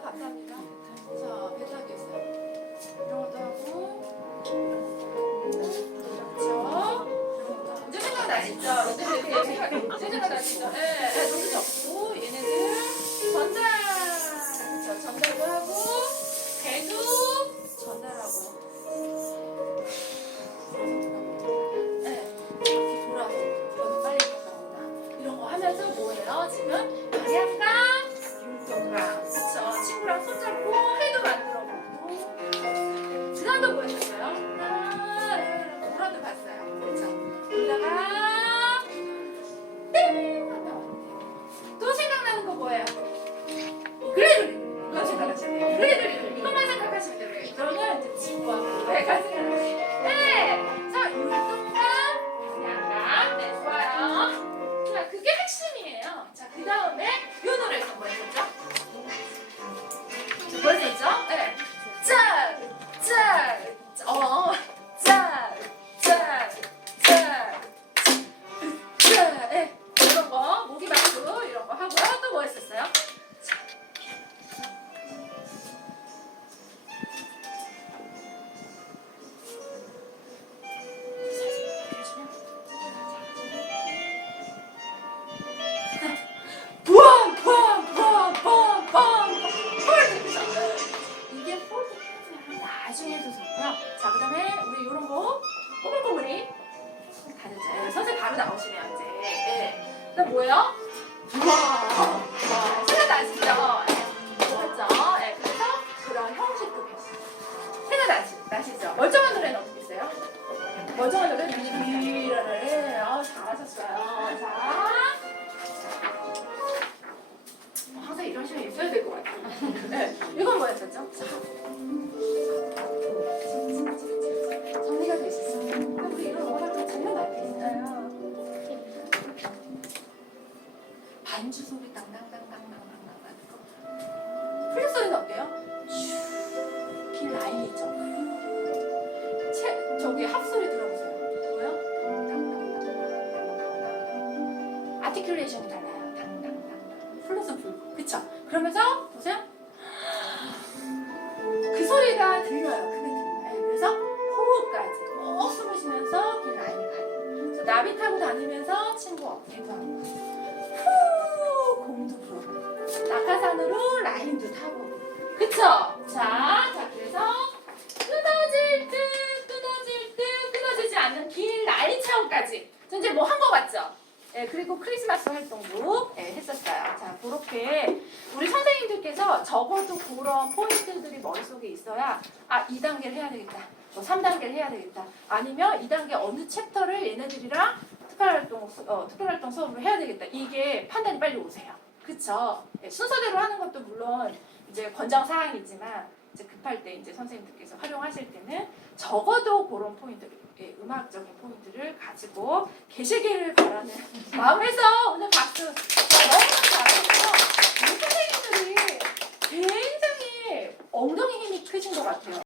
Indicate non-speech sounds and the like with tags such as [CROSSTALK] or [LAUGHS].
네, 감사합니다. 자, 배타기 했어요. 이런 것도 하고. 그렇죠. 이제 생각나시죠? 이제 생각나시죠? 예, 예, 너무 얘네들 전달. 그렇죠. 전달도 하고, 배도 전달하고. 네, 거 하면서 뭐예요? 지금 방향감, 나중에 해도 좋고요. 자 그 다음에 우리 이런 거 꼬물꼬물이 가르쳐. 네, 선생님 바로 나오시네요 이제. 네. 그다음 뭐예요? 와, 와 생각나시죠? 네. 그렇죠? 네, 그래서 그런 형식도 생각나시죠? 멀쩡한 노래는 어떻게 있어요? 멀쩡한 노래는 미라를 어, 잘하셨어요. 자. 어, 항상 이런 시간이 있어야 될 것 같아요. 네. 이건 뭐였었죠? 연주 소리 땅땅땅땅땅땅땅 플룻 소리는 어때요? 긴 라인이죠. 채, 저기 합소리 들어보세요. 뭐요? 아티큘레이션이 달라요. 당당당. 플러스 불고. 그쵸? 그러면서 보세요. 그 소리가 들려요. 그 느낌. 네, 그래서 호흡까지 어, 꼭 숨을 쉬면서 그 라인이 가요. 나비 타고 다니면서 친구 어깨도 하고. 낙하산으로 라인도 타고 그쵸? 자, 자 그래서 끊어질 듯 끊어질 듯 끊어지지 않는 긴 라인 체험까지 자, 이제 뭐 한거 같죠? 예, 그리고 크리스마스 활동도 예, 했었어요. 자, 그렇게 우리 선생님들께서 적어도 그런 포인트들이 머릿속에 있어야 아, 2단계를 해야 되겠다. 뭐 3단계를 해야 되겠다. 아니면 2단계 어느 챕터를 얘네들이랑 특별활동, 수- 어, 특별활동 수업을 해야 되겠다. 이게 판단이 빨리 오세요. 그쵸. 예, 순서대로 하는 것도 물론 이제 권장 사항이지만 이제 급할 때 이제 선생님들께서 활용하실 때는 적어도 그런 포인트를 예, 음악적인 포인트를 가지고 계시기를 바라는 [LAUGHS] 마음에서 오늘 박수 너무 잘하셨고 우리 선생님들이 굉장히 엉덩이 힘이 크신 것 같아요.